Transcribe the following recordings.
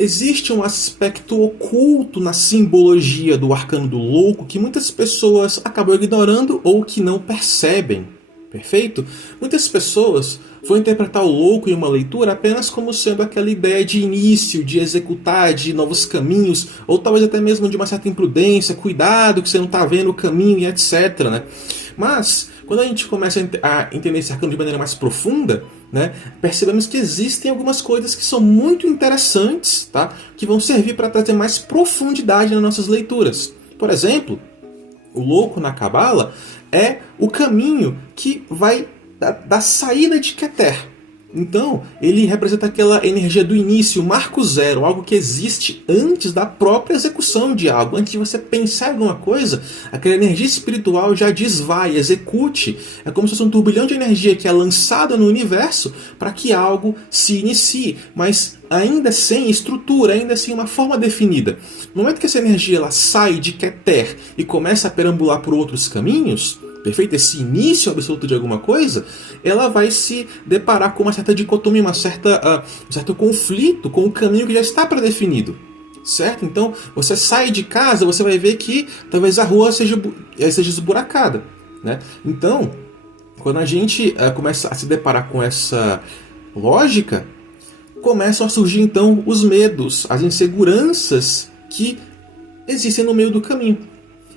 Existe um aspecto oculto na simbologia do arcano do louco que muitas pessoas acabam ignorando ou que não percebem. Perfeito? Muitas pessoas vão interpretar o louco em uma leitura apenas como sendo aquela ideia de início, de executar, de novos caminhos, ou talvez até mesmo de uma certa imprudência, cuidado que você não está vendo o caminho e etc. Né? Mas, quando a gente começa a entender esse arcano de maneira mais profunda, né, percebemos que existem algumas coisas que são muito interessantes, tá, que vão servir para trazer mais profundidade nas nossas leituras. Por exemplo, o louco na Cabala é o caminho que vai da saída de Keter. Então, ele representa aquela energia do início, marco zero, algo que existe antes da própria execução de algo. Antes de você pensar em alguma coisa, aquela energia espiritual já diz vai, execute. É como se fosse um turbilhão de energia que é lançada no universo para que algo se inicie, mas ainda sem estrutura, ainda sem uma forma definida. No momento que essa energia ela sai de Keter e começa a perambular por outros caminhos, perfeito? Esse início absoluto de alguma coisa, ela vai se deparar com uma certa dicotomia, um certo conflito com o caminho que já está predefinido. Certo? Então, você sai de casa, você vai ver que talvez a rua seja esburacada. Né? Então, quando a gente começa a se deparar com essa lógica, começam a surgir então os medos, as inseguranças que existem no meio do caminho.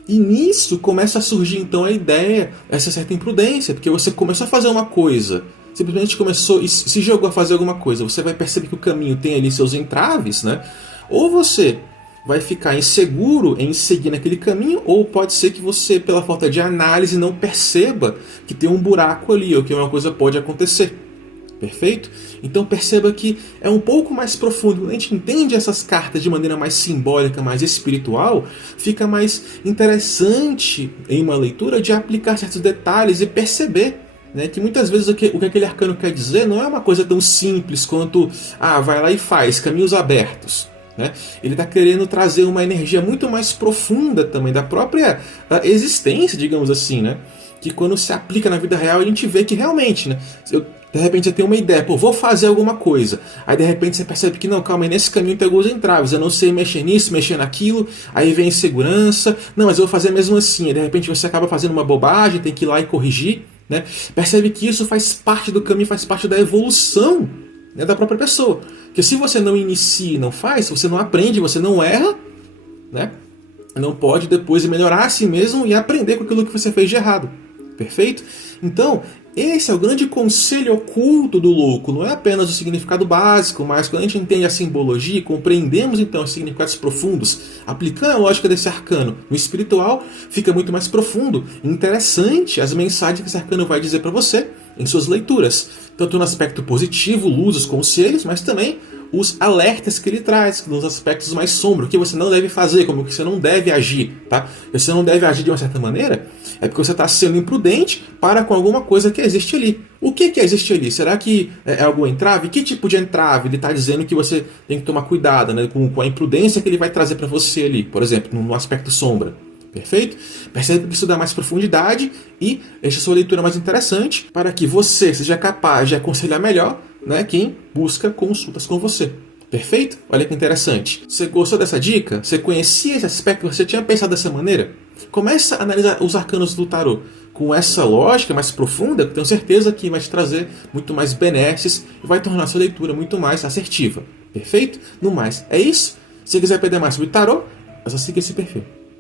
E nisso começa a surgir então a ideia, essa certa imprudência, porque você começou a fazer uma coisa, simplesmente começou e se jogou a fazer alguma coisa, você vai perceber que o caminho tem ali seus entraves, né? Ou você vai ficar inseguro em seguir naquele caminho, ou pode ser que você, pela falta de análise, não perceba que tem um buraco ali, ou que uma coisa pode acontecer. Perfeito? Então perceba que é um pouco mais profundo. Quando a gente entende essas cartas de maneira mais simbólica, mais espiritual, fica mais interessante em uma leitura de aplicar certos detalhes e perceber, né, que muitas vezes o que aquele arcano quer dizer não é uma coisa tão simples quanto vai lá e faz, caminhos abertos. Né? Ele está querendo trazer uma energia muito mais profunda também da própria existência, digamos assim, né? Que quando se aplica na vida real a gente vê que realmente, né? De repente você tem uma ideia, vou fazer alguma coisa. Aí de repente você percebe que não, calma, nesse caminho tem alguns entraves, eu não sei mexer nisso, mexer naquilo, aí vem insegurança, não, mas eu vou fazer mesmo assim. Aí de repente você acaba fazendo uma bobagem, tem que ir lá e corrigir. Né? Percebe que isso faz parte do caminho, faz parte da evolução, né, da própria pessoa. Porque se você não inicia e não faz, você não aprende, você não erra, né? Não pode depois melhorar a si mesmo e aprender com aquilo que você fez de errado. Perfeito? Então, esse é o grande conselho oculto do louco. Não é apenas o significado básico, mas quando a gente entende a simbologia e compreendemos então os significados profundos, aplicando a lógica desse arcano no espiritual, fica muito mais profundo e interessante as mensagens que esse arcano vai dizer para você em suas leituras. Tanto no aspecto positivo, luzes, conselhos, mas também os alertas que ele traz, nos aspectos mais sombrios, o que você não deve fazer, como que você não deve agir. Tá? Você não deve agir de uma certa maneira, é porque você está sendo imprudente para com alguma coisa que existe ali. O que existe ali? Será que é algum entrave? Que tipo de entrave? Ele está dizendo que você tem que tomar cuidado, né, com a imprudência que ele vai trazer para você ali, por exemplo, no aspecto sombra. Perfeito? Percebe que isso dá mais profundidade e deixa a sua leitura mais interessante para que você seja capaz de aconselhar melhor, né, quem busca consultas com você. Perfeito? Olha que interessante. Você gostou dessa dica? Você conhecia esse aspecto? Você tinha pensado dessa maneira? Começa a analisar os arcanos do tarô com essa lógica mais profunda, que tenho certeza que vai te trazer muito mais benesses e vai tornar a sua leitura muito mais assertiva. Perfeito? No mais, é isso. Se quiser aprender mais sobre tarô, é só seguir esse perfil.